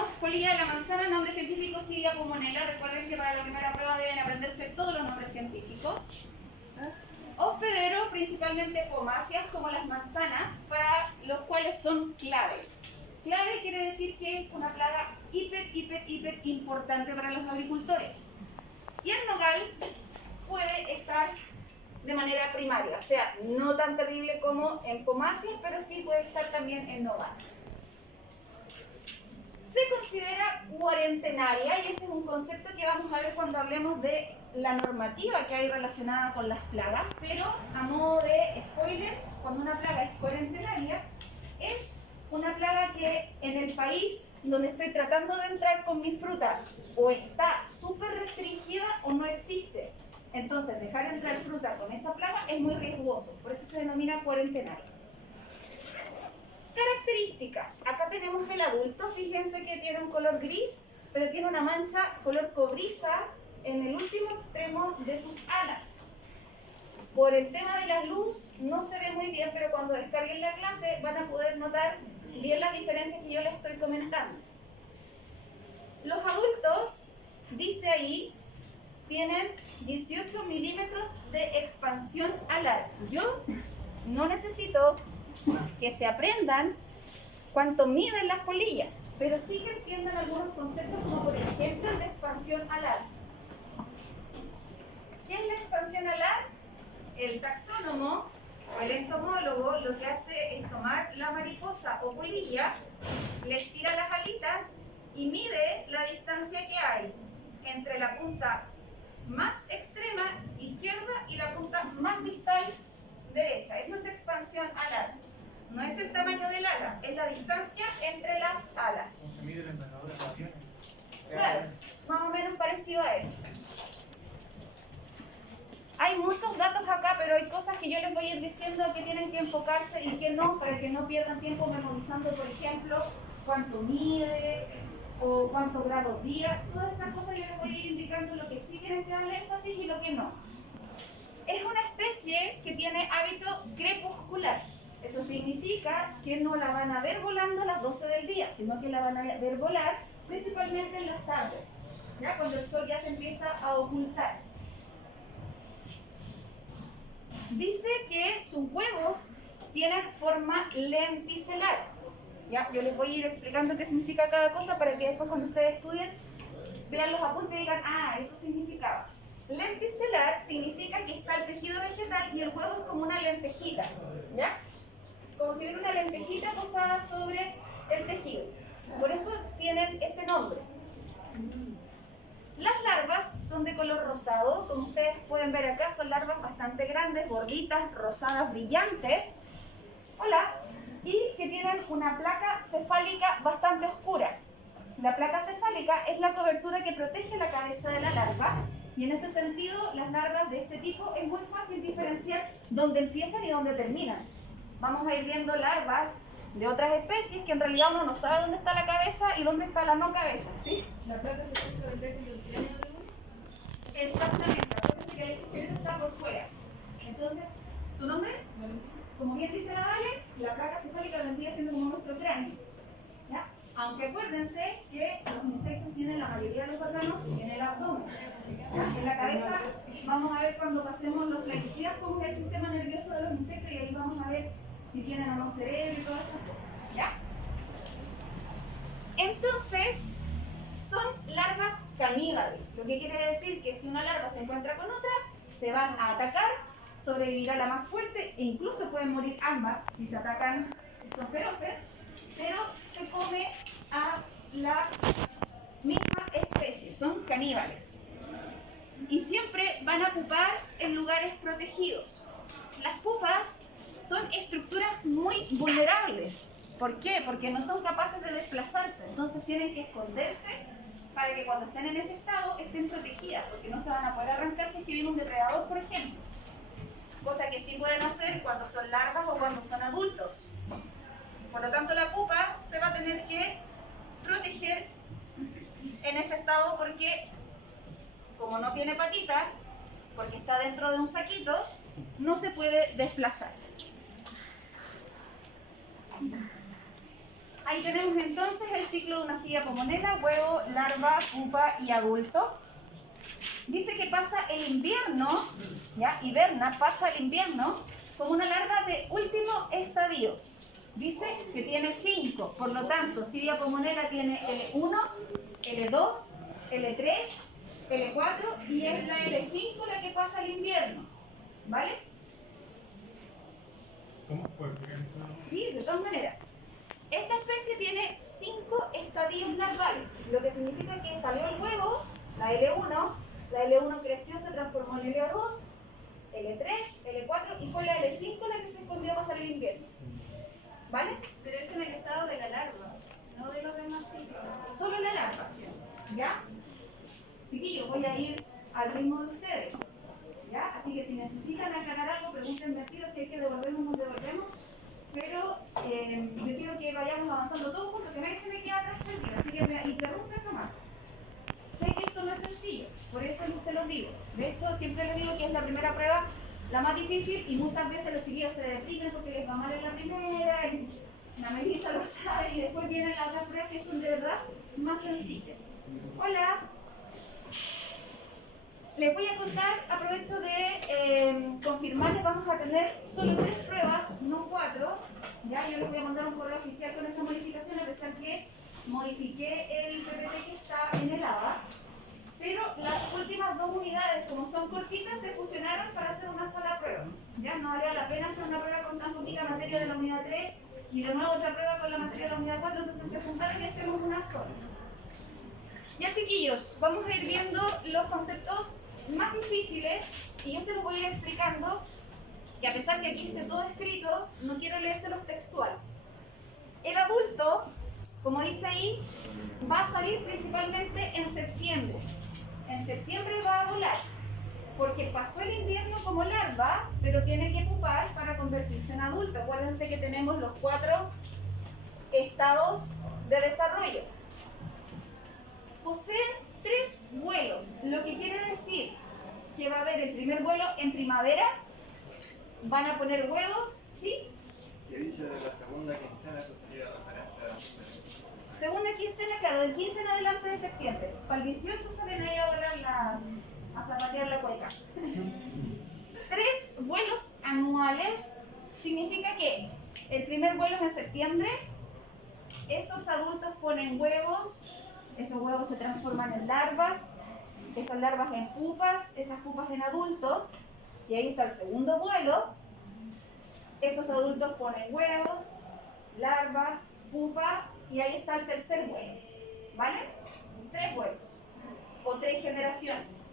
tenemos polilla de la manzana, nombre científico Silvia Pulmonella. Recuerden que para la primera prueba deben aprenderse todos los nombres científicos. Hospedero, principalmente pomáceas, como las manzanas, para los cuales son clave. Clave quiere decir que es una plaga hiper importante para los agricultores. Y el nogal puede estar de manera primaria, o sea, no tan terrible como en pomáceas, pero sí puede estar también en nogal. Se considera cuarentenaria, y ese es un concepto que vamos a ver cuando hablemos de la normativa que hay relacionada con las plagas, pero a modo de spoiler, cuando una plaga es cuarentenaria, es una plaga que en el país donde estoy tratando de entrar con mi fruta o está súper restringida o no existe. Entonces, dejar entrar fruta con esa plaga es muy riesgoso, por eso se denomina cuarentenaria. Características. Acá tenemos el adulto, fíjense que tiene un color gris, pero tiene una mancha color cobriza en el último extremo de sus alas. Por el tema de la luz no se ve muy bien, pero cuando descarguen la clase van a poder notar bien las diferencias que yo les estoy comentando. Los adultos, dice ahí, tienen 18 milímetros de expansión alar. Yo no necesito que se aprendan cuánto miden las polillas, pero sí que entiendan algunos conceptos, como por ejemplo la expansión alar. ¿Qué es la expansión alar? El taxónomo o el entomólogo lo que hace es tomar la mariposa o polilla, le estira las alitas y mide la distancia que hay entre la punta más extrema izquierda y la punta más distal derecha. Eso es expansión alar. No es el tamaño del ala, es la distancia entre las alas. ¿Cómo se mide la embajadora de los aviones? Claro, más o menos parecido a eso. Hay muchos datos acá, pero hay cosas que yo les voy a ir diciendo que tienen que enfocarse y que no, para que no pierdan tiempo memorizando, por ejemplo, cuánto mide o cuántos grados día. Todas esas cosas yo les voy a ir indicando lo que sí tienen que darle énfasis y lo que no. Es una especie que tiene hábito crepuscular. Eso significa que no la van a ver volando a las 12 del día, sino que la van a ver volar principalmente en las tardes, ¿ya? Cuando el sol ya se empieza a ocultar. Dice que sus huevos tienen forma lenticelar. ¿Ya? Yo les voy a ir explicando qué significa cada cosa para que después cuando ustedes estudien vean los apuntes y digan, ah, eso significaba. Lenticelar significa que está el tejido vegetal y el huevo es como una lentejita, ¿ya? Como si hubiera una lentejita posada sobre el tejido. Por eso tienen ese nombre. Las larvas son de color rosado, como ustedes pueden ver acá, son larvas bastante grandes, gorditas, rosadas, brillantes. Hola. Y que tienen una placa cefálica bastante oscura. La placa cefálica es la cobertura que protege la cabeza de la larva, y en ese sentido las larvas de este tipo es muy fácil diferenciar dónde empiezan y dónde terminan. Vamos a ir viendo larvas de otras especies que en realidad uno no sabe dónde está la cabeza y dónde está la no cabeza, ¿sí? La placa cefálica vendría siendo el triángulo de luz. Exactamente, acuérdense que el esqueleto está por fuera. Entonces, ¿tu nombre? Como bien dice la Vale, la placa cefálica vendría siendo como nuestro cráneo, ¿ya? Aunque acuérdense que los insectos tienen la mayoría de los órganos en el abdomen. ¿Ya? En la cabeza vamos a ver cuando pasemos los plaguicidas cómo es el sistema nervioso de los insectos, y ahí vamos a ver si tienen o no cerebro y todas esas cosas, ¿ya? Entonces, son larvas caníbales, lo que quiere decir que si una larva se encuentra con otra, se van a atacar, sobrevivirá la más fuerte e incluso pueden morir ambas si se atacan y son feroces, pero se come a la misma especie, son caníbales. Y siempre van a pupar en lugares protegidos. Las pupas son estructuras muy vulnerables. ¿Por qué? Porque no son capaces de desplazarse, entonces tienen que esconderse para que cuando estén en ese estado estén protegidas, porque no se van a poder arrancar si es que viene un depredador, por ejemplo. Cosa que sí pueden hacer cuando son larvas o cuando son adultos. Por lo tanto, la pupa se va a tener que proteger en ese estado porque, como no tiene patitas, porque está dentro de un saquito, no se puede desplazar. Ahí tenemos entonces el ciclo de una cilla pomonela, huevo, larva, pupa y adulto. Dice que pasa el invierno, ¿ya? Hiberna, pasa el invierno como una larva de último estadio. Dice que tiene 5, por lo tanto, cilla pomonela tiene L1, L2, L3, L4 y es la L5 la que pasa el invierno, ¿vale? ¿Cómo puede ser eso? Sí, de todas maneras. Esta especie tiene 5 estadios larvales, lo que significa que salió el huevo, la L1 creció, se transformó en L2, L3, L4 y fue la L5 la que se escondió a pasar el invierno. ¿Vale? Pero eso en el estado de la larva, no de los demás ciclos. Solo la larva. ¿Ya? Chiquillos, voy a ir al ritmo de ustedes. ¿Ya? Así que si necesitan aclarar algo, pregúntenme al tiro, si hay que devolvernos, nos devolvemos. Pero yo quiero que vayamos avanzando todos juntos, que nadie se me quede atrás perdido. Así que me interrumpen nomás. Sé que esto no es sencillo, por eso se los digo. De hecho, siempre les digo que es la primera prueba la más difícil y muchas veces los chiquillos se deprimen porque les va mal en la primera y la Melissa lo sabe y después vienen las otras pruebas que son de verdad más sencillas. Hola. Les voy a contar, aprovecho de confirmarles, vamos a tener solo 3 pruebas, no 4. Ya, yo les voy a mandar un correo oficial con esa modificación, a pesar que modifiqué el PPT que está en el ABA. Pero las últimas 2 unidades, como son cortitas, se fusionaron para hacer una sola prueba. Ya no valía la pena hacer una prueba con tan poquita materia de la unidad 3 y de nuevo otra prueba con la materia de la unidad 4, entonces se juntaron y hacemos una sola. Ya, chiquillos, vamos a ir viendo los conceptos más difíciles y yo se los voy a ir explicando, y a pesar que aquí esté todo escrito, no quiero leérselos textual. El adulto, como dice ahí, va a salir principalmente en septiembre. En septiembre va a volar, porque pasó el invierno como larva, pero tiene que pupar para convertirse en adulto. Acuérdense que tenemos los 4 estados de desarrollo. Posee 3 vuelos, lo que quiere decir que va a haber el primer vuelo en primavera, van a poner huevos, ¿sí? ¿Qué dice de la segunda quincena? Eso sería referente a la primera. Segunda quincena, claro, del 15 en adelante de septiembre. Para el 18 salen ahí a volar a zapatear la cueca. 3 vuelos anuales significa que el primer vuelo es en septiembre, esos adultos ponen huevos, esos huevos se transforman en larvas, esas larvas en pupas, esas pupas en adultos, y ahí está el segundo vuelo, esos adultos ponen huevos, larvas, pupa, y ahí está el tercer vuelo, ¿vale? 3 vuelos, o 3 generaciones.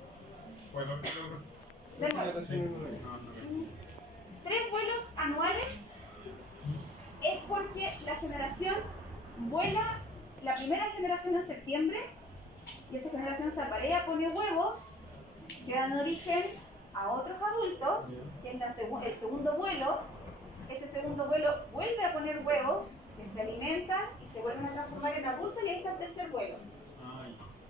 ¿Puedo? De nuevo. Sí. No. 3 vuelos anuales es porque la generación vuela, la primera generación en septiembre, y esa generación se aparea, pone huevos, que dan origen a otros adultos, que es el segundo vuelo. Ese segundo vuelo vuelve a poner huevos, que se alimentan y se vuelven a transformar en adultos, y ahí está el tercer vuelo.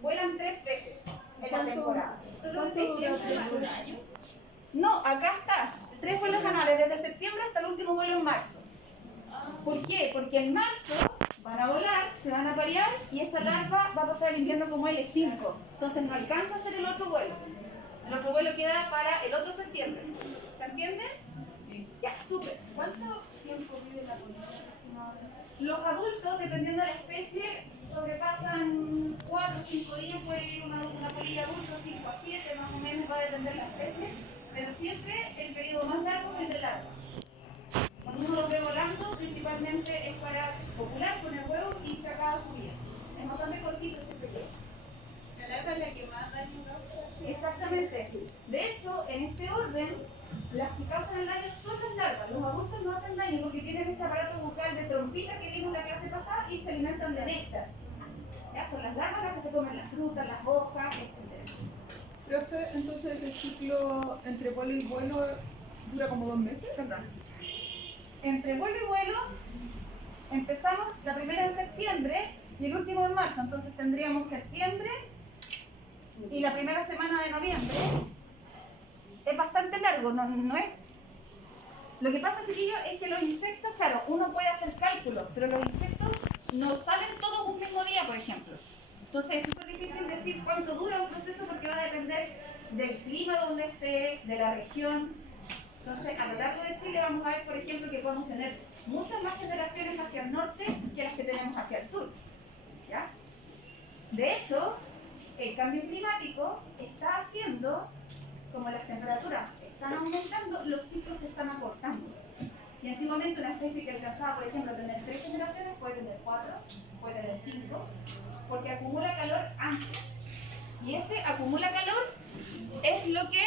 Vuelan 3 veces en la temporada. ¿Solo ¿Sí? un año? No, acá está. 3 vuelos anuales, desde septiembre hasta el último vuelo en marzo. ¿Por qué? Porque en marzo van a volar, se van a parear y esa larva va a pasar el invierno como L5. Entonces no alcanza a hacer el otro vuelo. El otro vuelo queda para el otro septiembre. ¿Se entiende? Ya, súper. ¿Cuánto tiempo vive la polilla? Los adultos, dependiendo de la especie, sobrepasan 4 o 5 días, puede vivir una polilla adulto, 5 a 7 más o menos, va a depender de la especie, pero siempre el periodo más largo es el de larva. Cuando uno lo ve volando, principalmente es para copular, poner huevos y se acaba su vida. Es bastante cortito ese periodo. La larva es la que más daño causa. Exactamente. De hecho, en este orden, las que causan el daño son las larvas. Los adultos no hacen daño porque tienen ese aparato bucal de trompita que vimos en la clase pasada y se alimentan de néctar. ¿Ya? Son las larvas las que se comen las frutas, las hojas, etc. Profe, entonces el ciclo entre vuelo y vuelo dura como 2 meses, ¿verdad? Entre vuelo y vuelo, empezamos la primera en septiembre y el último en marzo. Entonces tendríamos septiembre y la primera semana de noviembre. Es bastante largo, no es. Lo que pasa, chiquillos, es que los insectos, claro, uno puede hacer cálculos, pero los insectos no salen todos un mismo ejemplo. Entonces es súper difícil decir cuánto dura un proceso porque va a depender del clima donde esté, de la región. Entonces, a lo largo de Chile vamos a ver, por ejemplo, que podemos tener muchas más generaciones hacia el norte que las que tenemos hacia el sur. ¿Ya? De hecho, el cambio climático está haciendo, como las temperaturas están aumentando, los ciclos se están acortando. Y antiguamente una especie que alcanzaba, por ejemplo, a tener 3 generaciones, puede tener 4, puede tener 5, porque acumula calor antes. Y ese acumula calor es lo que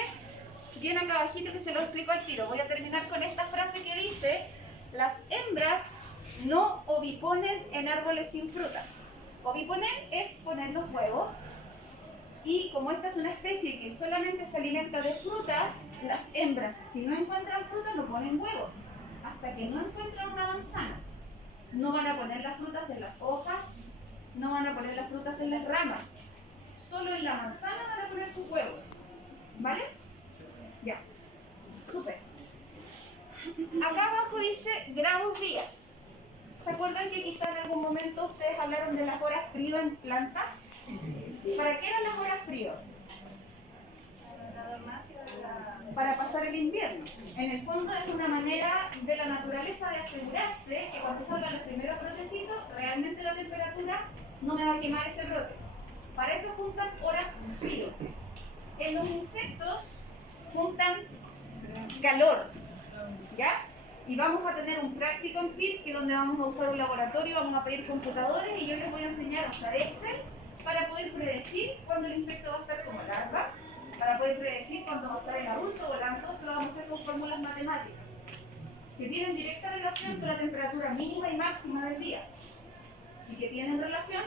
viene acá abajito, que se lo explico al tiro. Voy a terminar con esta frase que dice: las hembras no oviponen en árboles sin fruta. Oviponer es poner los huevos, y como esta es una especie que solamente se alimenta de frutas, las hembras, si no encuentran fruta, no ponen huevos hasta que no encuentran una manzana. No van a poner las frutas en las hojas, no van a poner las frutas en las ramas, solo en la manzana van a poner sus huevos. ¿Vale? Ya, súper. Acá abajo dice grados días. ¿Se acuerdan que quizá en algún momento ustedes hablaron de las horas frío en plantas? ¿Para qué eran las horas frío? Para pasar el invierno. En el fondo es una manera de la naturaleza de asegurarse que cuando salgan los primeros brotecitos, realmente la temperatura no me va a quemar ese brote. Para eso juntan horas frío. En los insectos juntan calor, ¿ya? Y vamos a tener un práctico en PIR, que es donde vamos a usar un laboratorio, vamos a pedir computadores y yo les voy a enseñar a usar Excel para poder predecir cuándo el insecto va a estar como larva, para poder predecir cuándo va a estar el adulto volando. Eso lo vamos a hacer con fórmulas matemáticas que tienen directa relación con la temperatura mínima y máxima del día y que tienen relación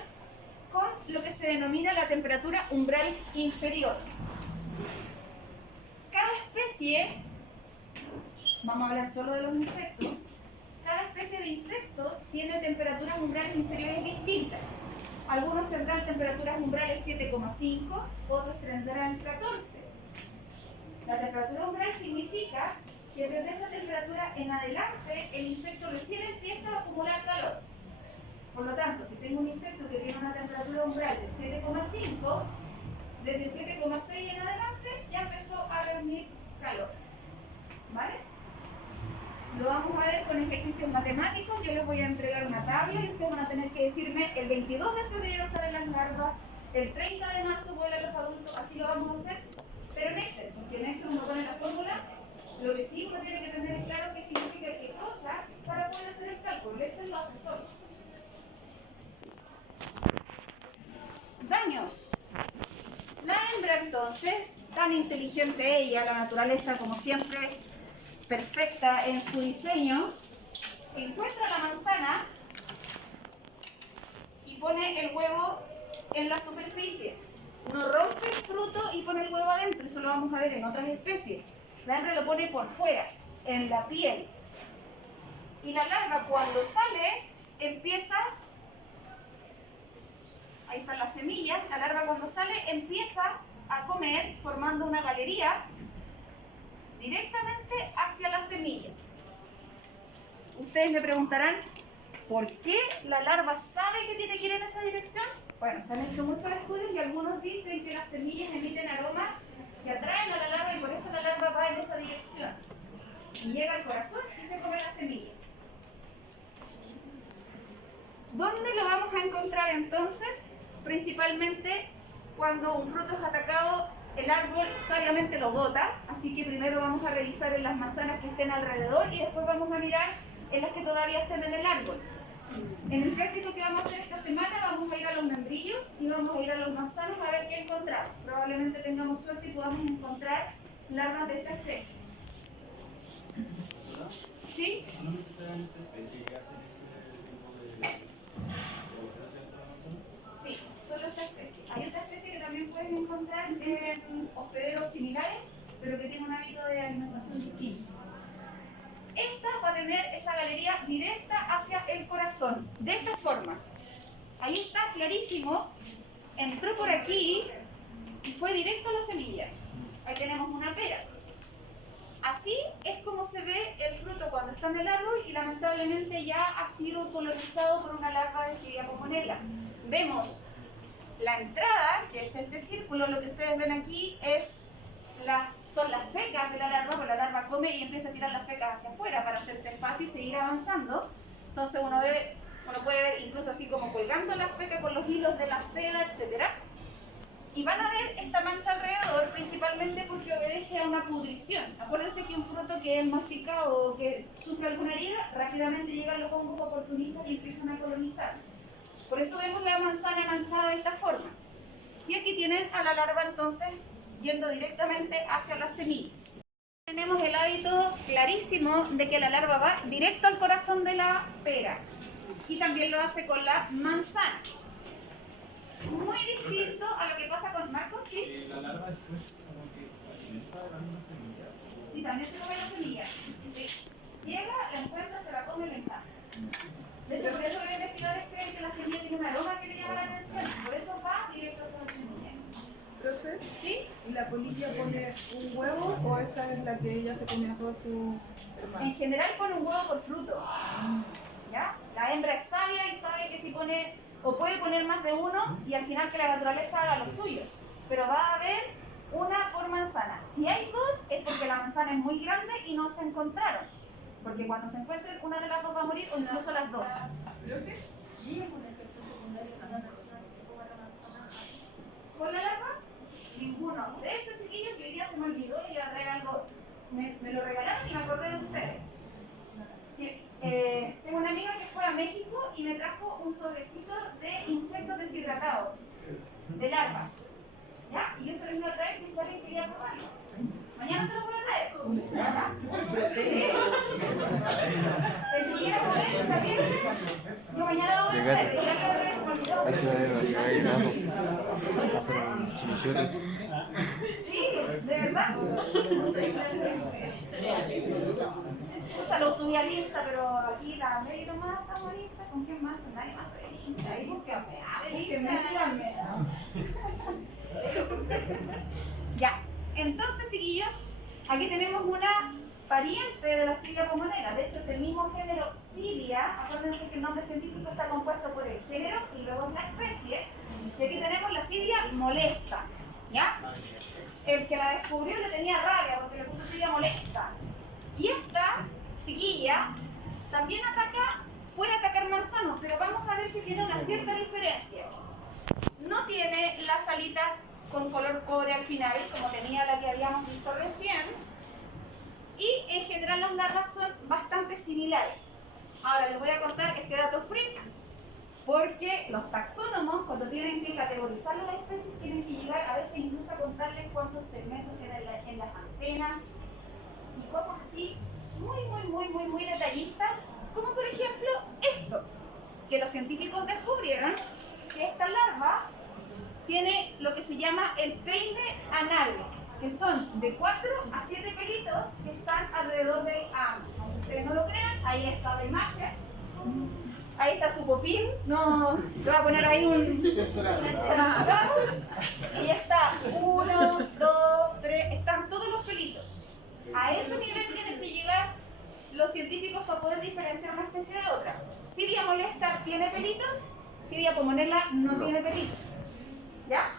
con lo que se denomina la temperatura umbral inferior. Cada especie, vamos a hablar solo de los insectos, cada especie de insectos tiene temperaturas umbrales inferiores distintas. Algunos tendrán temperaturas umbrales 7,5, otros tendrán 14. La temperatura umbral significa que desde esa temperatura en adelante el insecto recién empieza a acumular calor. Por lo tanto, si tengo un insecto que tiene una temperatura umbral de 7,5, desde 7,6 en adelante ya empezó a reunir calor. ¿Vale? Lo vamos a ver con ejercicios matemáticos. Yo les voy a entregar una tabla y ustedes van a tener que decirme: el 22 de febrero salen las larvas, el 30 de marzo vuelan los adultos. Así lo vamos a hacer, pero en Excel, porque en Excel uno pone la fórmula. Lo que sí uno tiene que tener claro qué significa qué cosa para poder hacer el cálculo. El Excel lo hace solo. Daños. La hembra, entonces, tan inteligente ella, la naturaleza como siempre perfecta en su diseño, encuentra la manzana y pone el huevo en la superficie. No rompe el fruto y pone el huevo adentro. Eso lo vamos a ver en otras especies. La hembra lo pone por fuera, en la piel. Y la larva, cuando sale, empieza... Ahí están las semillas. La larva, cuando sale, empieza a comer formando una galería directamente hacia la semilla. Ustedes me preguntarán, ¿por qué la larva sabe que tiene que ir en esa dirección? Bueno, se han hecho muchos estudios y algunos dicen que las semillas emiten aromas que atraen a la larva y por eso la larva va en esa dirección. Y llega al corazón y se come las semillas. ¿Dónde lo vamos a encontrar entonces? Principalmente cuando un fruto es atacado, el árbol sabiamente lo bota, así que primero vamos a revisar en las manzanas que estén alrededor y después vamos a mirar en las que todavía estén en el árbol. En el práctico que vamos a hacer esta semana vamos a ir a los membrillos y vamos a ir a los manzanos a ver qué encontramos. Probablemente tengamos suerte y podamos encontrar larvas de esta especie. ¿Sí? Sí, solo esta especie. Hay otra especie que también pueden encontrar en hospederos similares, pero que tiene un hábito de alimentación distinto. Esta va a tener esa galería directa hacia el corazón, de esta forma. Ahí está clarísimo, entró por aquí y fue directo a la semilla. Ahí tenemos una pera. Así es como se ve el fruto cuando está en el árbol y lamentablemente ya ha sido colonizado por una larva de Cydia pomonella. Vemos la entrada, que es este círculo, lo que ustedes ven aquí son las fecas de la larva, porque la larva come y empieza a tirar las fecas hacia afuera para hacerse espacio y seguir avanzando. Entonces uno puede ver incluso así como colgando la feca con los hilos de la seda, etc. Y van a ver esta mancha alrededor principalmente porque obedece a una pudrición. Acuérdense que un fruto que es masticado o que sufre alguna herida, rápidamente llegan los hongos oportunistas y empiezan a colonizar. Por eso vemos la manzana manchada de esta forma. Y aquí tienen a la larva entonces yendo directamente hacia las semillas. Tenemos el hábito clarísimo de que la larva va directo al corazón de la pera. Y también lo hace con la manzana. Muy distinto a lo que pasa con Marco, ¿sí? La larva después como que se alimenta de la misma semilla. Sí, también se come la semilla. Sí. Llega, la encuentra, se la come y le encanta. De hecho, por eso los investigadores creen que la semilla tiene un aroma que le llama la atención. Por eso va directo hacia la semilla. Profe, ¿Sí? ¿y la polilla pone un huevo o esa es la que ella se come a todos sus hermanos? En general pone un huevo por fruto. ¿Ya? La hembra es sabia y sabe que si pone, o puede poner más de uno y al final que la naturaleza haga lo suyo. Pero va a haber una por manzana. Si hay dos es porque la manzana es muy grande y no se encontraron. Porque cuando se encuentren una de las dos va a morir o incluso las dos. ¿Con la larva? Ninguno. De hecho, chiquillos, que hoy día se me olvidó y iba a traer algo. Me lo regalaron y me acordé de ustedes. Tengo una amiga que fue a México y me trajo un sobrecito de insectos deshidratados, de larvas. ¿Ya? Y yo se los iba a traer si alguien quería probarlos. Mañana se los voy a traer. ¿Verdad? Sí. El que quiera comer, salir. Yo mañana lo voy a traer. Ya que otra vez se me olvidó. Hacer un chimichurri. Sí, de verdad. O sea, lo subí a lista, pero aquí la Mary nomás estamos lista. ¿Con quién más? Con nadie más. Lista. Ahí búscame. Síganme. Ya. Entonces, chiquillos, aquí tenemos una pariente de la Cydia pomonella. De hecho, es el mismo género Cydia. Acuérdense que el nombre científico está compuesto por el género y luego la especie. Y aquí tenemos la Cydia molesta. ¿Ya? El que la descubrió le tenía rabia porque le puso Cydia molesta. Y esta chiquilla también puede atacar manzanos, pero vamos a ver que tiene una cierta diferencia. No tiene las alitas con color cobre al final, como tenía la que habíamos visto recién. Y en general las larvas son bastante similares. Ahora les voy a contar este dato freak, porque los taxónomos, cuando tienen que categorizar las especies, tienen que llegar a veces incluso a contarles cuántos segmentos quedan en las antenas y cosas así muy detallistas, como por ejemplo esto, que los científicos descubrieron que esta larva tiene lo que se llama el peine anal, que son de 4 a 7 pelitos que están alrededor del ano. Aunque ustedes no lo crean, ahí está la imagen. Ahí está su popín. No, le voy a poner ahí un... Y está 1, 2, 3, están todos los pelitos. A ese nivel tienen que llegar los científicos para poder diferenciar una especie de otra. Cydia molesta tiene pelitos, Cydia pomonella no tiene pelitos. ¿Ya?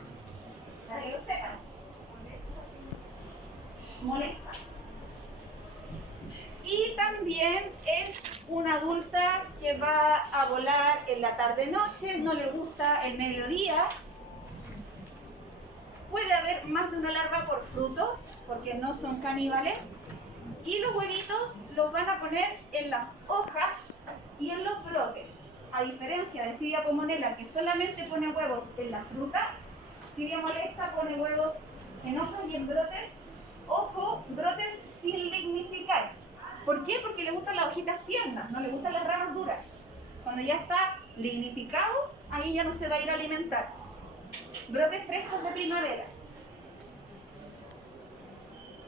Para que lo sepan. Molesta. Y también es una adulta que va a volar en la tarde-noche, no le gusta el mediodía. Puede haber más de una larva por fruto, porque no son caníbales. Y los huevitos los van a poner en las hojas y en los brotes. A diferencia de Cydia pomonella, que solamente pone huevos en la fruta, Cydia molesta pone huevos en hojas y en brotes. Ojo, brotes sin lignificar. ¿Por qué? Porque le gustan las hojitas tiernas, no le gustan las ramas duras. Cuando ya está lignificado, ahí ya no se va a ir a alimentar. Brotes frescos de primavera.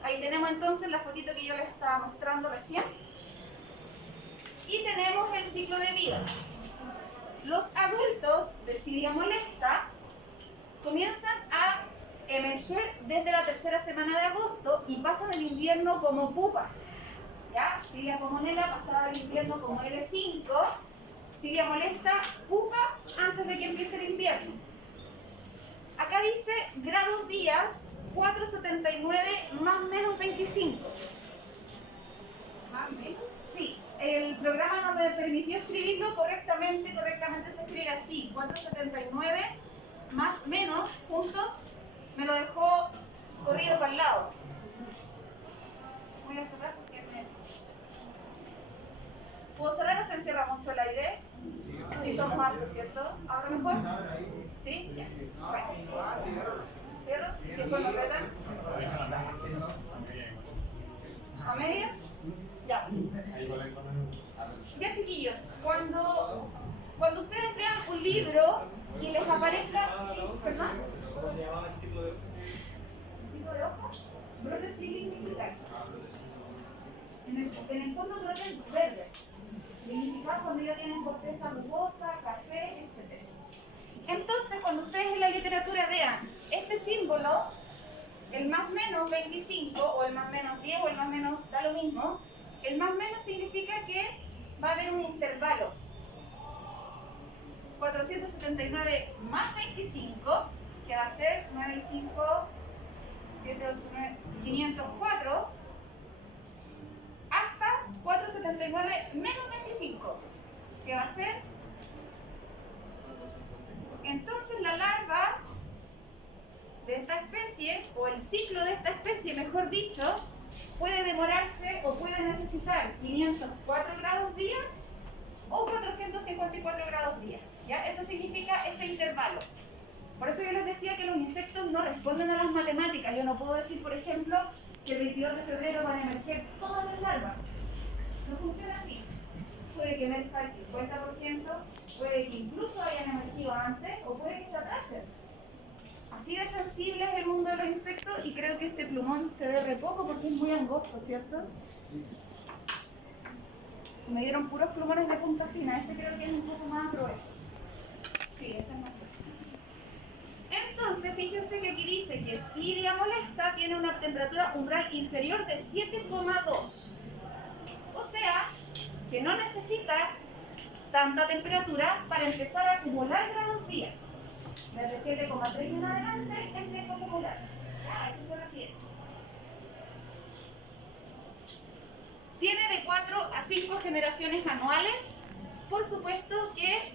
Ahí tenemos entonces la fotito que yo les estaba mostrando recién. Y tenemos el ciclo de vida. Los adultos de Cydia molesta comienzan a emerger desde la tercera tercera semana de agosto y pasan el invierno como pupas. ¿Ya? Cilia pomonela pasaba el invierno como L5, Cilia molesta, pupa, antes de que empiece el invierno. Acá dice grados días 479 más menos 25. ¿Más menos? Sí, el programa no me permitió escribirlo correctamente. Correctamente se escribe así: 479 más menos, punto, me lo dejó corrido para el lado. Voy a cerrar porque me... ¿Puedo cerrar o se encierra mucho el aire? Sí, somos hartos, ¿cierto? ¿Ahora mejor? ¿Sí? Ya. Bueno. ¿Cierro? ¿Sí es cuando apretan? ¿A media? Ya. Ya, chiquillos, cuando ustedes vean un libro y les aparezca... ¿Perdón? ¿Cómo se llamaba el tipo de hoja? ¿Tipo de hoja? Brotes cilíndricos. En el fondo brotes verdes. Significa cuando ya tienen corteza rugosa, café, etc. Entonces, cuando ustedes en la literatura vean este símbolo, el más menos 25 o el más menos 10 o el más menos da lo mismo, el más menos significa que va a haber un intervalo. 479 más 25, que va a ser 9 y 5, 7, 8, 9, 504, hasta 479 menos 25, que va a ser... Entonces la larva de esta especie, o el ciclo de esta especie, mejor dicho, puede demorarse o puede necesitar 504 grados día o 454 grados día. ¿Ya? Eso significa ese intervalo. Por eso yo les decía que los insectos no responden a las matemáticas. Yo no puedo decir, por ejemplo, que el 22 de febrero van a emerger todas las larvas. No funciona así. Puede que emerja el 50%, puede que incluso hayan emergido antes o puede que se atrasen. Así de sensible es el mundo de los insectos y creo que este plumón se ve re poco porque es muy angosto, ¿cierto? Me dieron puros plumones de punta fina. Este creo que es un poco más grueso. Sí, este es más grueso. Entonces, fíjense que aquí dice que Cilia molesta tiene una temperatura umbral inferior de 7,2. O sea, que no necesita tanta temperatura para empezar a acumular grados día. Desde 7,3 en adelante empieza a acumular. A eso se refiere. Tiene de 4 a 5 generaciones anuales. Por supuesto que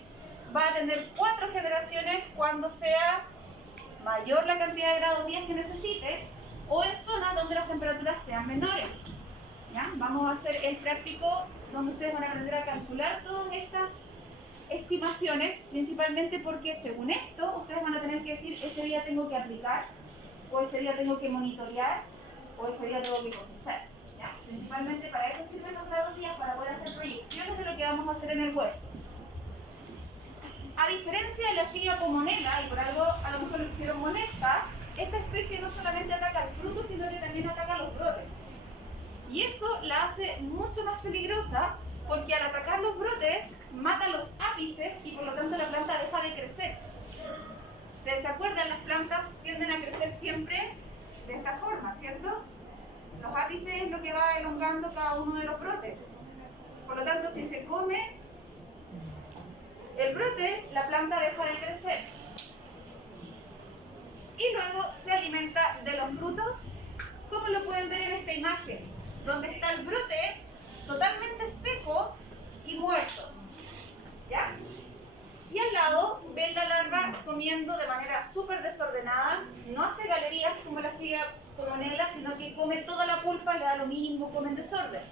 va a tener 4 generaciones cuando sea mayor la cantidad de grados días que necesite o en zonas donde las temperaturas sean menores. ¿Ya? Vamos a hacer el práctico donde ustedes van a aprender a calcular todas estas estimaciones, principalmente porque según esto ustedes van a tener que decir ese día tengo que aplicar, o ese día tengo que monitorear, o ese día tengo que cosechar. ¿Ya? Principalmente para eso sirven los grados días, para poder hacer proyecciones de lo que vamos a hacer en el huerto. A diferencia de la Cilia pomonela, y por algo a lo mejor lo hicieron molesta, esta especie no solamente ataca el fruto, sino que también ataca los brotes. Y eso la hace mucho más peligrosa porque al atacar los brotes mata los ápices y por lo tanto la planta deja de crecer. ¿Ustedes se acuerdan? Las plantas tienden a crecer siempre de esta forma, ¿cierto? Los ápices es lo que va elongando cada uno de los brotes. Por lo tanto, si se come el brote, la planta deja de crecer. Y luego se alimenta de los frutos, como lo pueden ver en esta imagen, donde está el brote totalmente seco y muerto. ¿Ya? Y al lado ven la larva comiendo de manera súper desordenada, no hace galerías como la Cilia pomonela, sino que come toda la pulpa, le da lo mismo, come en desorden.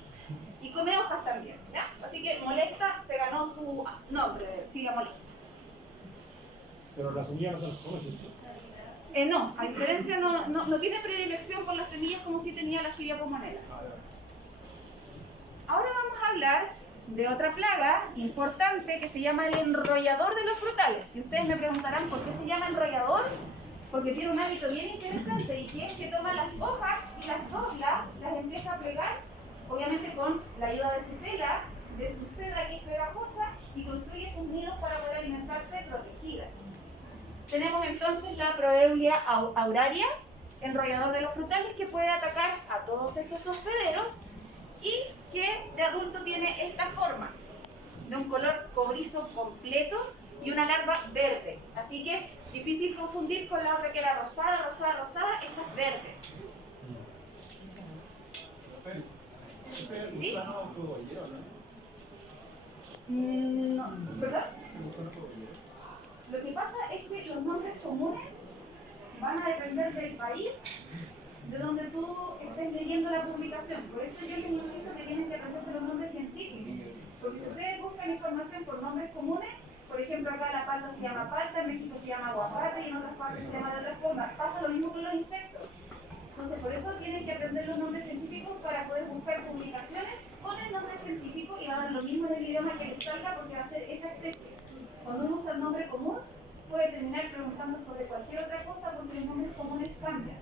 Y come hojas también, ¿ya? Así que molesta, se ganó su nombre, Cilia molesta. Pero las semillas no se las come, ¿cierto? No, a diferencia no tiene predilección por las semillas como si tenía la Cilia pomonela. Ahora vamos a hablar de otra plaga importante que se llama el enrollador de los frutales. Y ustedes me preguntarán por qué se llama enrollador, porque tiene un hábito bien interesante y que es que toma las hojas y las dobla, las empieza a plegar, obviamente con la ayuda de su tela, de su seda que es pegajosa, y construye sus nidos para poder alimentarse protegida. Tenemos entonces la Proeulia auraria, enrollador de los frutales que puede atacar a todos estos hospederos y que de adulto tiene esta forma, de un color cobrizo completo y una larva verde. Así que difícil confundir con la otra que era rosada, esta es verde. Ese es el ¿Sí? gusano cogollero, ¿no? No, ¿verdad? Ese gusano cogollero. Lo que pasa es que los nombres comunes van a depender del país de donde tú estés leyendo la publicación. Por eso yo les insisto que tienen que aprenderse los nombres científicos. Porque si ustedes buscan información por nombres comunes, por ejemplo, acá la palta se llama palta, en México se llama aguacate y en otras partes se llama de otra forma. Pasa lo mismo con los insectos. Entonces, por eso tienen que aprender los nombres científicos para poder buscar publicaciones con el nombre científico y va a dar lo mismo en el idioma que les salga porque va a ser esa especie. Cuando uno usa el nombre común, puede terminar preguntando sobre cualquier otra cosa porque los nombres comunes cambian.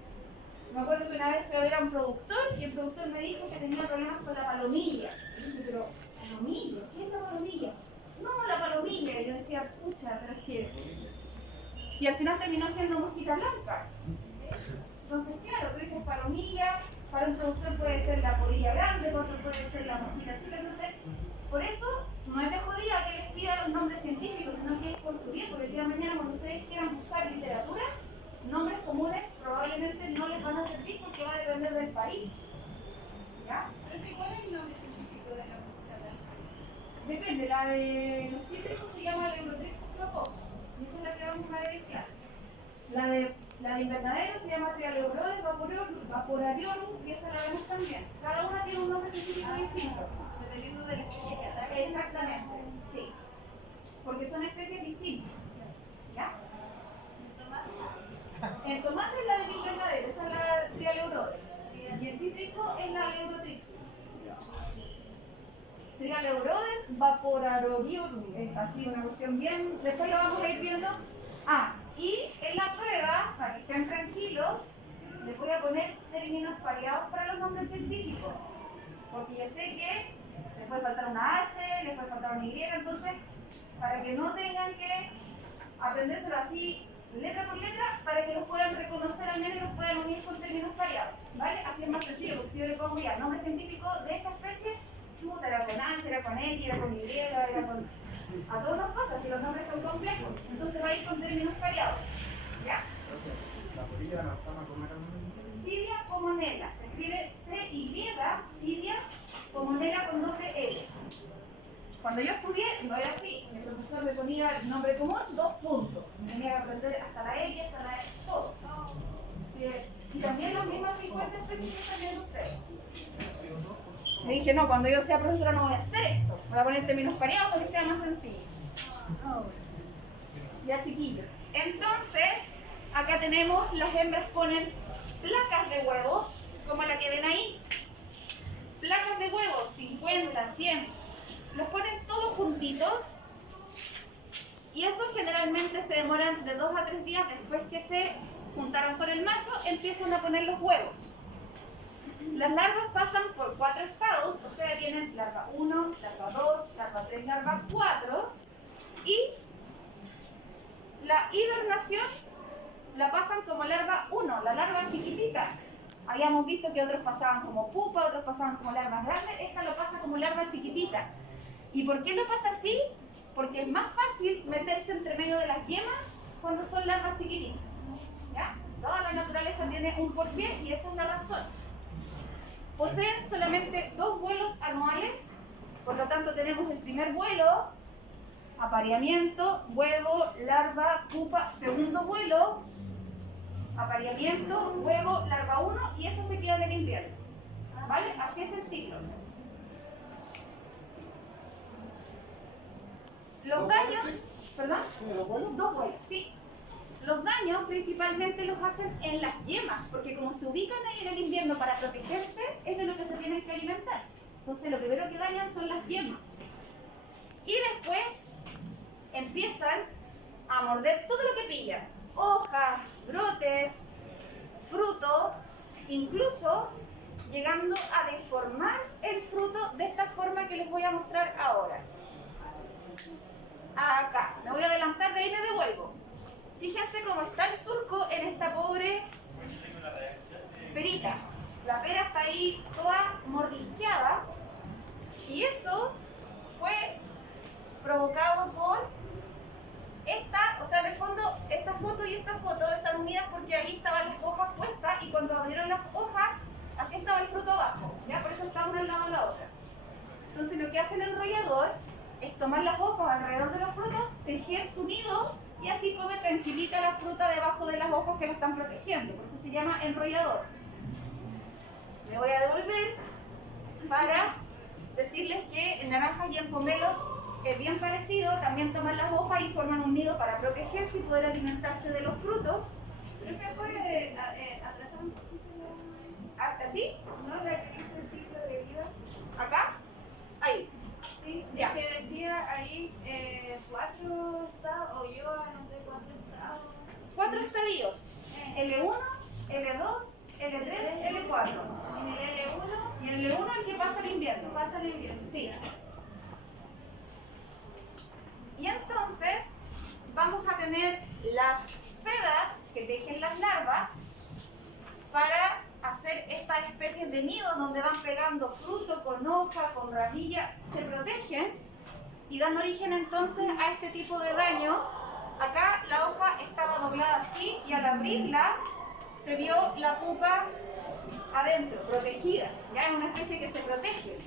Me acuerdo que una vez fui a ver a un productor y el productor me dijo que tenía problemas con la palomilla. Y dije, pero, ¿palomilla? ¿Qué es la palomilla? No, la palomilla. Y yo decía, pucha, pero es que... Y al final terminó siendo mosquita blanca. Entonces, claro, tú dices palomilla, para un productor puede ser la polilla grande, para otro puede ser la mosquita chica. Entonces, por eso no es de jodida que les pida los nombres científicos, sino que es por su bien, porque el día de mañana cuando ustedes quieran buscar literatura, nombres comunes probablemente no les van a servir porque va a depender del país. ¿Ya? ¿Cuál es el nombre científico de la mosquita blanca? Depende, la de los cítricos se llama Leucotrixus frondosus, y esa es la que vamos a ver en clase. La de invernadero se llama Trialeurodes vaporariorum, y esa la vemos también. Cada una tiene un nombre científico distinto. Dependiendo de la especie que ataque. Exactamente, sí. Porque son especies distintas. ¿Ya? El tomate es la del invernadero, esa es la Trialeurodes. Y el cítrico es la Leucotrixus. Trialeurodes vaporariorum, es así, una cuestión bien. Después lo vamos a ir viendo. Y en la prueba, para que estén tranquilos, les voy a poner términos variados para los nombres científicos. Porque yo sé que les puede faltar una H, les puede faltar una Y, entonces, para que no tengan que aprendérselo así, letra por letra, para que los puedan reconocer al menos y los puedan unir con términos variados. ¿Vale? Así es más sencillo, porque si yo le pongo ya nombre científico de esta especie, chuta, era con H, era con X, era con Y, era con... A todos nos pasa si los nombres son complejos, entonces va a ir con términos variados. ¿Ya? La polilla de manzana con una carne. Cidia comonella, se escribe C-Y, Cidia comonella con doble L. Cuando yo estudié, no era así, mi profesor me ponía el nombre común, 2 puntos. Me tenía que aprender hasta la X, hasta la X, todo. Y también las mismas 50 especies que están viendo ustedes. Le dije, no, cuando yo sea profesora no voy a hacer esto. Voy a poner términos variados para que sea más sencillo. Ya, chiquillos. Entonces, acá tenemos, las hembras ponen placas de huevos, como la que ven ahí. Placas de huevos, 50, 100. Los ponen todos juntitos. Y esos generalmente se demoran de 2 a 3 días después que se juntaron con el macho, empiezan a poner los huevos. Las larvas pasan por 4 estados, o sea, tienen larva 1, larva 2, larva 3, larva 4, y la hibernación la pasan como larva 1, la larva chiquitita. Habíamos visto que otros pasaban como pupa, otros pasaban como larvas grandes, esta lo pasa como larva chiquitita. ¿Y por qué lo pasa así? Porque es más fácil meterse entre medio de las yemas cuando son larvas chiquititas. ¿Ya? Toda la naturaleza tiene un porqué y esa es la razón. Poseen solamente 2 vuelos anuales, por lo tanto tenemos el primer vuelo, apareamiento, huevo, larva, pupa, segundo vuelo, apareamiento, huevo, larva 1 y eso se queda en el invierno. ¿Vale? Así es el ciclo. Los daños, ¿perdón? 2 vuelos, sí. Los daños principalmente los hacen en las yemas, porque como se ubican ahí en el invierno para protegerse, es de lo que se tienen que alimentar. Entonces lo primero que dañan son las yemas. Y después empiezan a morder todo lo que pillan. Hojas, brotes, fruto, incluso llegando a deformar el fruto de esta forma que les voy a mostrar ahora. Acá, me voy a adelantar, de ahí me devuelvo. Fíjense cómo está el surco en esta pobre perita. La pera está ahí toda mordisqueada y eso fue provocado por esta, o sea, en el fondo, esta foto y esta foto están unidas porque ahí estaban las hojas puestas y cuando abrieron las hojas, así estaba el fruto abajo, ¿ya? Por eso está una al lado de la otra. Entonces lo que hace el enrollador es tomar las hojas alrededor de los frutos, tejer su nido y así come tranquilita la fruta debajo de las hojas que la están protegiendo. Por eso se llama enrollador. Me voy a devolver para decirles que en naranjas y en pomelos es bien parecido, también toman las hojas y forman un nido para protegerse y poder alimentarse de los frutos. Creo que puede atrasar un poquito ¿Así? ¿no? La que dice el ciclo de vida. ¿Acá? Ahí. Sí, Ya. que decía ahí 4 estados, o yo no sé 4 estados. 4 estadios. L1, L2, L3, L4. En el L1 Y el L1 el que pasa el invierno. pasa el invierno. Sí. Y entonces vamos a tener las sedas que tejen las larvas para hacer estas especies de nidos donde van pegando fruto con hoja, con ramilla, se protegen y dan origen entonces a este tipo de daño. Acá la hoja estaba doblada así y al abrirla se vio la pupa adentro, protegida. Ya es una especie que se protege.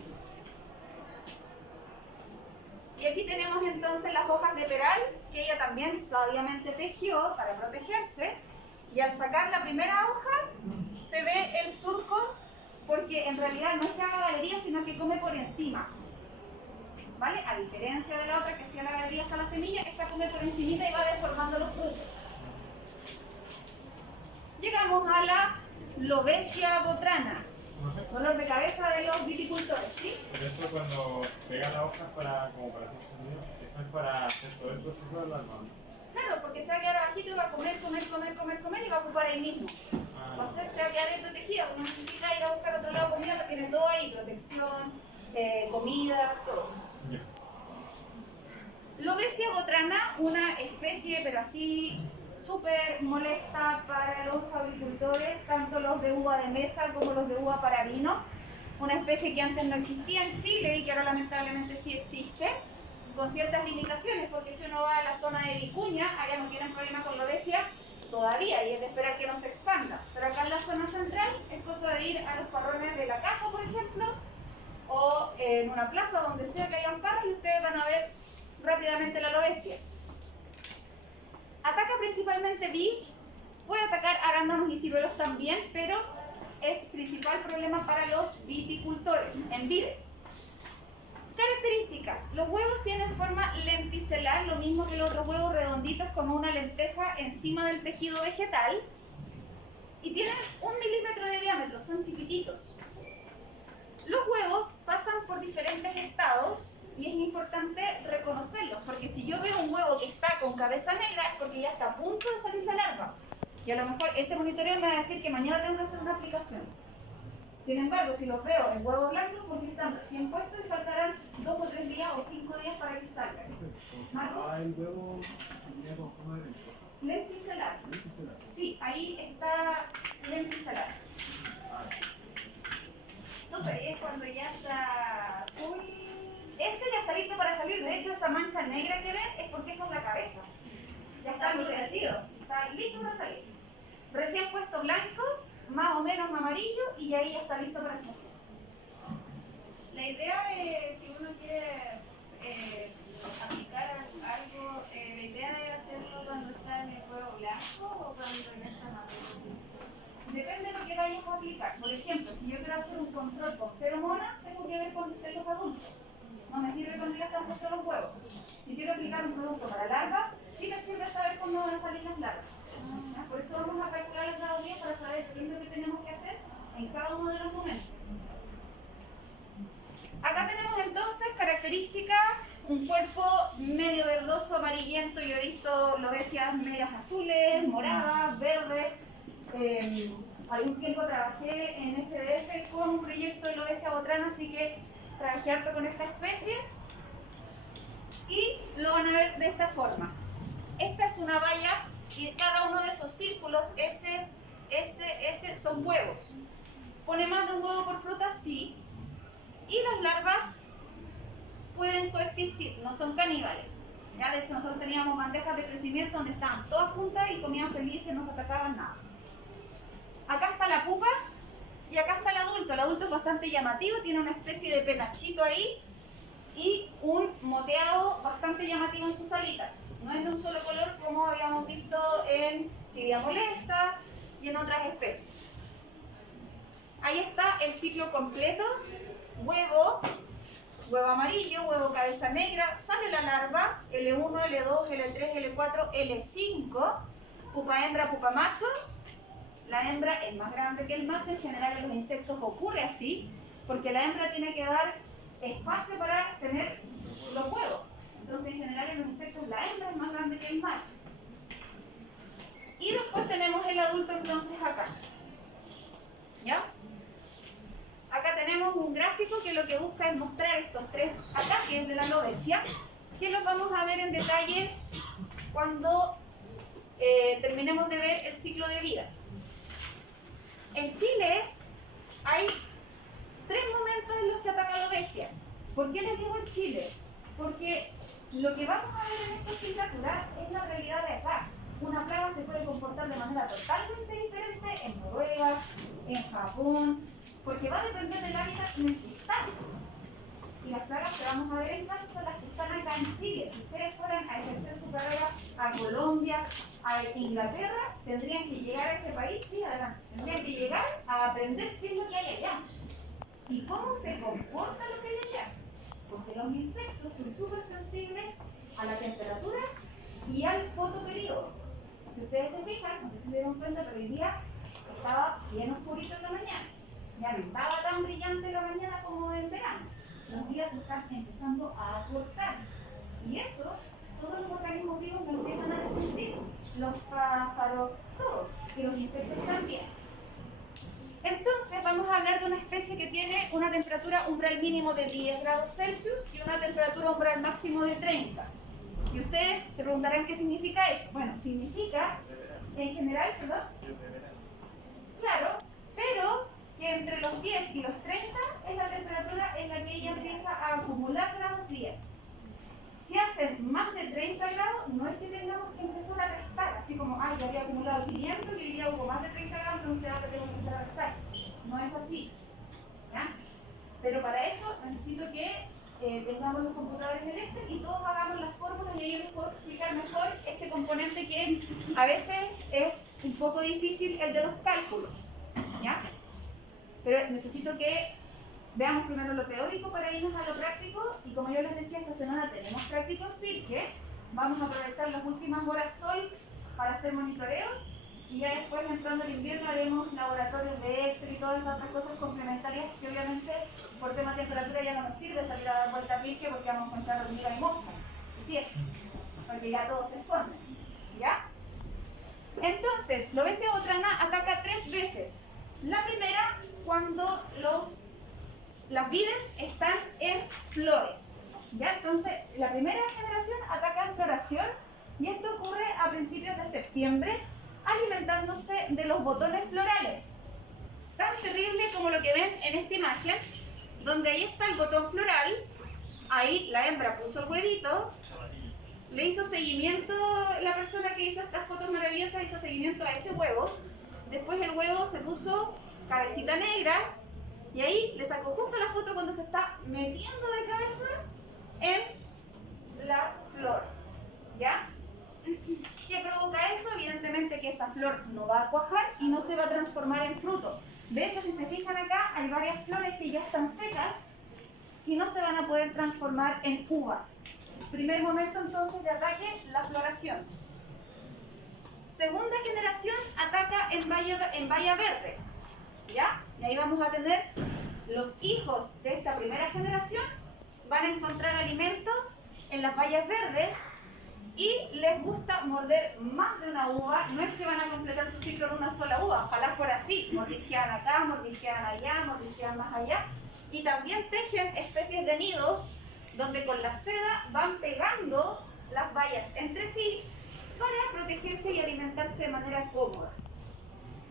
Y aquí tenemos entonces las hojas de peral, que ella también sabiamente tejió para protegerse. Y al sacar la primera hoja, se ve el surco, porque en realidad no es que haga galería, sino que come por encima. ¿Vale? A diferencia de la otra que hacía la galería hasta la semilla, esta come por encimita y va deformando los frutos. Llegamos a la Lobesia botrana. Dolor de cabeza de los viticultores, ¿sí? Pero eso cuando pega la hoja como para hacer sonido, eso es para hacer todo el proceso del alma. Claro, porque se va a quedar abajito y va a comer y va a ocupar ahí mismo. Se va a quedar ahí protegida, uno necesita ir a buscar a otro lado comida, pero tiene todo ahí, protección, comida, todo. Ya. Lobesia botrana, una especie, pero así súper molesta para los avicultores, tanto los de uva de mesa como los de uva para vino. Una especie que antes no existía en Chile y que ahora lamentablemente sí existe, con ciertas limitaciones, porque si uno va a la zona de Vicuña, allá no tienen problema con Lobesia todavía y es de esperar que no se expanda. Pero acá en la zona central es cosa de ir a los parrones de la casa, por ejemplo, o en una plaza donde sea que hayan parros y ustedes van a ver rápidamente la Lobesia. Ataca principalmente vid, puede atacar arándanos y ciruelos también, pero es principal problema para los viticultores en vides. Características. Los huevos tienen forma lenticelar, lo mismo que los otros huevos redonditos como una lenteja encima del tejido vegetal. Y tienen 1 milímetro de diámetro, son chiquititos. Los huevos pasan por diferentes estados y es importante reconocerlos, porque si yo veo un huevo que está con cabeza negra es porque ya está a punto de salir la larva. Y a lo mejor ese monitoreo me va a decir que mañana tengo que hacer una aplicación. Sin embargo, si los veo en huevos blancos, porque están recién puestos y faltarán 2 o 3 días o 5 días para que salgan. Ah, el huevo tenía con forma de lenteja. Lenticelar. Lenticelar. Sí, ahí está lenticelar. Súper, es cuando ya está full. Este ya está listo para salir. De hecho, esa mancha negra que ven es porque esa es la cabeza. Ya está endurecido. Está listo para salir. Recién puesto blanco, más o menos amarillo y ahí ya está listo para salir. La idea de si uno quiere aplicar algo, la idea de hacerlo cuando está en el huevo blanco o cuando ya está maduro. Depende de lo que vayas a aplicar. Por ejemplo, si yo quiero hacer un control con feromonas, tengo que ver con los adultos. No me sirve cuando ya están puestos los huevos. Si quiero aplicar un producto para larvas, sí me sirve saber cuándo van a salir las larvas. Por eso vamos a calcular el grado 10 para saber qué es lo que tenemos que hacer en cada uno de los momentos. Acá tenemos entonces características, un cuerpo medio verdoso, amarillento, yo he visto lobesias medias azules, moradas, verdes. Algún tiempo trabajé en FDF con un proyecto de Lobesia botrana, así que trabajé harto con esta especie y lo van a ver de esta forma. Esta es una valla y cada uno de esos círculos, ese ese son huevos. ¿Pone más de un huevo por fruta? Sí. Y las larvas pueden coexistir, no son caníbales. Ya, de hecho, nosotros teníamos bandejas de crecimiento donde estaban todas juntas y comían felices, no se atacaban nada. Acá está la pupa y acá está el adulto. El adulto es bastante llamativo, tiene una especie de penachito ahí y un moteado bastante llamativo en sus alitas. No es de un solo color como habíamos visto en Cidia molesta y en otras especies. Ahí está el ciclo completo: huevo, huevo amarillo, huevo cabeza negra, sale la larva, L1, L2, L3, L4, L5, pupa hembra, pupa macho. La hembra es más grande que el macho, en general en los insectos ocurre así, porque la hembra tiene que dar espacio para tener los huevos. Entonces, en general en los insectos la hembra es más grande que el macho. Y después tenemos el adulto entonces acá. ¿Ya? Acá tenemos un gráfico que lo que busca es mostrar estos tres ataques de la alopecia, que los vamos a ver en detalle cuando terminemos de ver el ciclo de vida. En Chile hay 3 momentos en los que ataca la alopecia. ¿Por qué les digo en Chile? Porque lo que vamos a ver en esta asignatura es la realidad de acá. Una plaga se puede comportar de manera totalmente diferente en Noruega, en Japón, porque va a depender del hábitat en el que están. Y las plagas que vamos a ver en clase son las que están acá en Chile. Si ustedes fueran a ejercer su carrera a Colombia, a Inglaterra, tendrían que llegar a ese país, sí, adelante. Tendrían que llegar a aprender qué es lo que hay allá y cómo se comporta lo que hay allá. Porque los insectos son súper sensibles a la temperatura y al fotoperíodo. Si ustedes se fijan, no sé si se dieron cuenta, pero hoy día estaba bien oscurito en la mañana. Ya no estaba tan brillante la mañana como en verano. Los días se están empezando a acortar. Y eso, todos los organismos vivos lo empiezan a resentir. Los pájaros, todos. Y los insectos también. Entonces vamos a hablar de una especie que tiene una temperatura umbral mínimo de 10 grados Celsius y una temperatura umbral máximo de 30. Y ustedes se preguntarán qué significa eso. Bueno, significa, en general, ¿perdón? Claro, pero que entre los 10 y los 30 es la temperatura en la que ella empieza a acumular grados días. Si hacen más de 30 grados, no es que tengamos que empezar a restar, así como, ay, ya había acumulado 500 y hoy día hubo más de 30 grados, entonces ahora tengo que empezar a restar. No es así, ¿ya? Pero para eso necesito que tengamos los computadores en el Excel y todos hagamos las fórmulas y ahí yo les puedo explicar mejor este componente que a veces es un poco difícil, el de los cálculos, ¿ya? Pero necesito que veamos primero lo teórico para irnos a lo práctico y como yo les decía, esta semana tenemos práctico en Pirque, vamos a aprovechar las últimas horas sol para hacer monitoreos y ya después entrando el invierno haremos laboratorios de Excel y todas esas otras cosas complementarias que obviamente por tema de temperatura ya no nos sirve salir a dar vuelta a Pirque porque vamos a encontrar hormiga y mosca, es cierto, porque ya todos se esconden, ¿ya? Entonces, la alopecia botrana ataca 3 veces. La primera, cuando las vides están en flores, ¿ya? Entonces, la primera generación ataca en floración y esto ocurre a principios de septiembre, alimentándose de los botones florales. Tan terrible como lo que ven en esta imagen, donde ahí está el botón floral, ahí la hembra puso el huevito, le hizo seguimiento, la persona que hizo estas fotos maravillosas hizo seguimiento a ese huevo, después el huevo se puso cabecita negra, y ahí le sacó justo la foto cuando se está metiendo de cabeza en la flor, ¿ya? ¿Qué provoca eso? Evidentemente que esa flor no va a cuajar y no se va a transformar en fruto. De hecho, si se fijan acá, hay varias flores que ya están secas y no se van a poder transformar en uvas. Primer momento entonces de ataque, la floración. Segunda generación ataca en baya verde, ¿ya? Y ahí vamos a tener los hijos de esta primera generación van a encontrar alimento en las bayas verdes y les gusta morder más de una uva. No es que van a completar su ciclo en una sola uva, ojalá fuera así, mordisquean acá, mordisquean allá, mordisquean más allá. Y también tejen especies de nidos donde con la seda van pegando las bayas entre sí para protegerse y alimentarse de manera cómoda.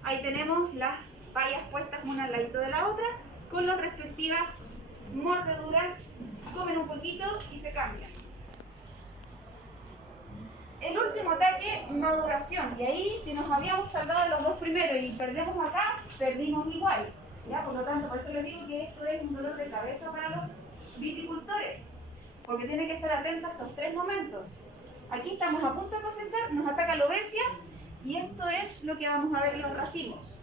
Ahí tenemos las bayas puestas una al ladito de la otra, con las respectivas mordeduras, comen un poquito y se cambian. El último ataque, maduración, y ahí si nos habíamos salvado de los dos primeros y perdemos acá, perdimos igual, ¿ya? Por lo tanto, por eso les digo que esto es un dolor de cabeza para los viticultores, porque tienen que estar atentos a estos tres momentos. Aquí estamos a punto de cosechar, nos ataca la obesia, y esto es lo que vamos a ver en los racimos,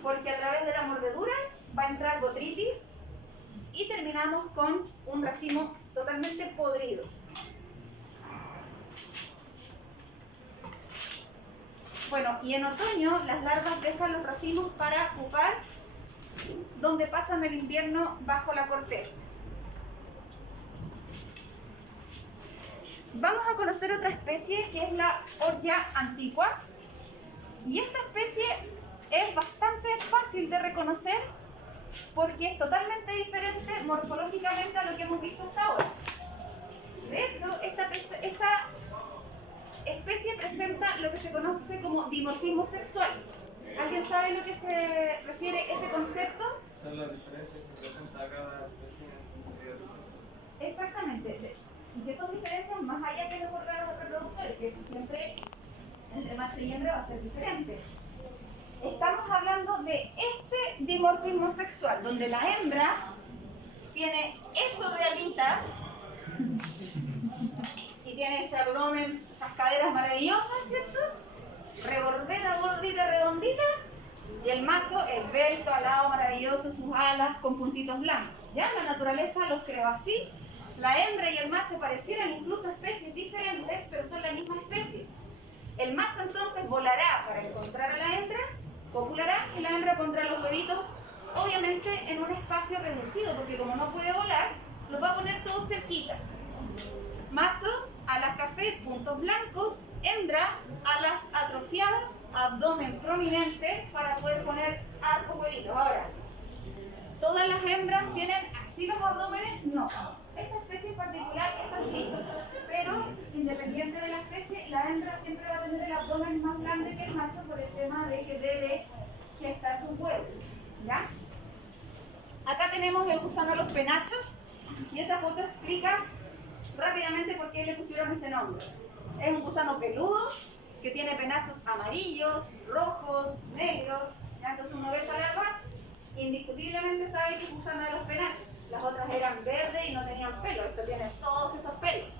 porque a través de la mordedura va a entrar botritis y terminamos con un racimo totalmente podrido. Bueno, y en otoño las larvas dejan los racimos para ocupar donde pasan el invierno bajo la corteza. Vamos a conocer otra especie que es la Hordia antiqua, y esta especie es bastante fácil de reconocer porque es totalmente diferente morfológicamente a lo que hemos visto hasta ahora. De hecho, esta especie presenta lo que se conoce como dimorfismo sexual. ¿Alguien sabe a lo que se refiere ese concepto? Son las diferencias que presenta cada especie en vida de sexo. Exactamente. Y que son diferencias más allá que los órganos reproductores, que eso siempre entre macho y hembra va a ser diferente. Estamos hablando de este dimorfismo sexual, donde la hembra tiene eso de alitas y tiene ese abdomen, esas caderas maravillosas, ¿cierto? Regordeta, gordita, redondita, y el macho esbelto, alado, maravilloso, sus alas con puntitos blancos. Ya la naturaleza los creó así. La hembra y el macho parecieran incluso especies diferentes, pero son la misma especie. El macho entonces volará para encontrar a la hembra, copulará, y la hembra pondrá los huevitos, obviamente en un espacio reducido, porque como no puede volar, los va a poner todos cerquita. Macho, alas café, puntos blancos; hembra, alas atrofiadas, abdomen prominente para poder poner hartos huevitos. Ahora, ¿todas las hembras tienen así los abdómenes? No. Esta especie en particular es así, pero independiente de la especie, la hembra siempre va a tener el abdomen más grande que el macho por el tema de que debe gestar sus huevos, ¿ya? Acá tenemos el gusano de los penachos, y esa foto explica rápidamente por qué le pusieron ese nombre. Es un gusano peludo que tiene penachos amarillos, rojos, negros, ¿ya? Entonces uno ve esa larva, indiscutiblemente sabe que es gusano de los penachos. Las otras eran verdes y no tenían pelo, esto tiene todos esos pelos.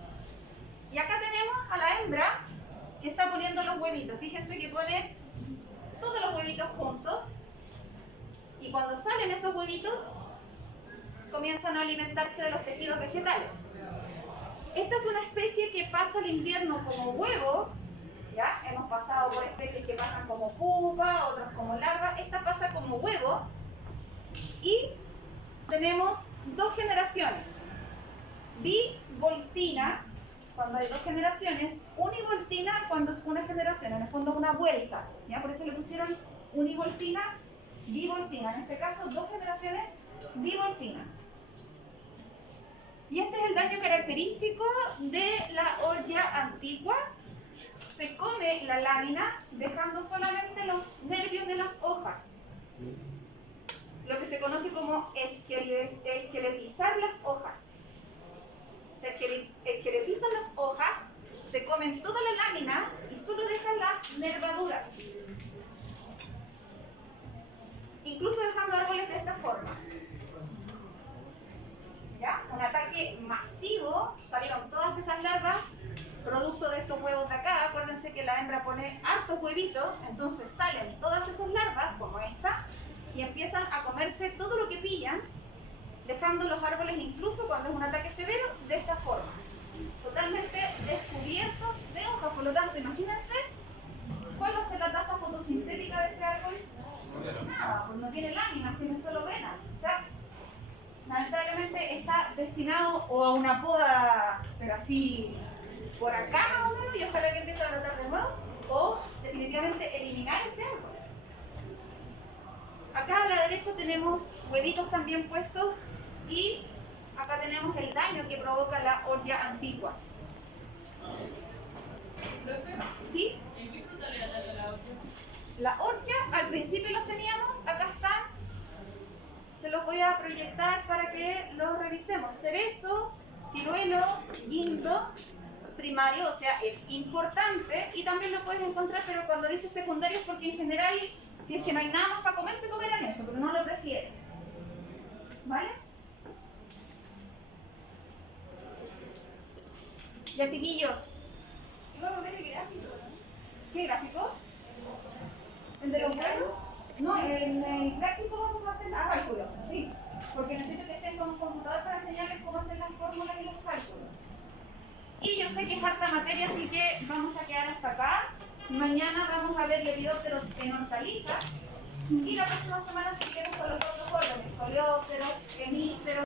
Y acá tenemos a la hembra que está poniendo los huevitos. Fíjense que pone todos los huevitos juntos, y cuando salen esos huevitos comienzan a alimentarse de los tejidos vegetales. Esta es una especie que pasa el invierno como huevo, ¿ya? Hemos pasado por especies que pasan como pupa, otras como larva. Esta pasa como huevo, y tenemos dos generaciones. Bivoltina, cuando hay dos generaciones; univoltina, cuando es una generación, en el fondo una vuelta, ¿ya? Por eso le pusieron univoltina, bivoltina. En este caso, dos generaciones, bivoltina. Y este es el daño característico de la Hordia antiqua. Se come la lámina dejando solamente los nervios de las hojas, lo que se conoce como esqueletizar las hojas. Se esqueletizan las hojas, se comen toda la lámina y solo dejan las nervaduras, incluso dejando árboles de esta forma. ¿Ya? Un ataque masivo, salieron todas esas larvas, producto de estos huevos de acá. Acuérdense que la hembra pone hartos huevitos, entonces salen todas esas larvas, como esta, y empiezan a comerse todo lo que pillan, dejando los árboles, incluso cuando es un ataque severo, de esta forma, totalmente descubiertos de hojas. Por lo tanto, imagínense cuál va a ser la tasa fotosintética de ese árbol. Nada, pues no tiene láminas, tiene solo venas. O sea, lamentablemente está destinado o a una poda, pero así por acá más o menos, y ojalá que empiece a brotar de nuevo, o definitivamente eliminar ese árbol. Acá a la derecha tenemos huevitos también puestos, y acá tenemos el daño que provoca la Hordia antiqua. ¿Sí? ¿En qué fruta le ataca la Hordia? La Hordia principio los teníamos, acá están. Se los voy a proyectar para que los revisemos. Cerezo, ciruelo, guindo, primario, o sea, es importante y también lo puedes encontrar, pero cuando dice secundario es porque en general, si es que no hay nada más para comer, se comerán eso, pero no lo prefieren. ¿Vale? Ya, chiquillos. Vamos a ver el gráfico, ¿no? ¿Qué gráfico? ¿El de los vuelos? No, en el práctico vamos a hacer los cálculos, sí. Porque necesito que estén con un computador para enseñarles cómo hacer las fórmulas y los cálculos. Y yo sé que es harta materia, así que vamos a quedar hasta acá. Mañana vamos a ver lepidópteros en hortalizas. Y la próxima semana seguiremos con los otros órdenes, coleópteros, hemípteros.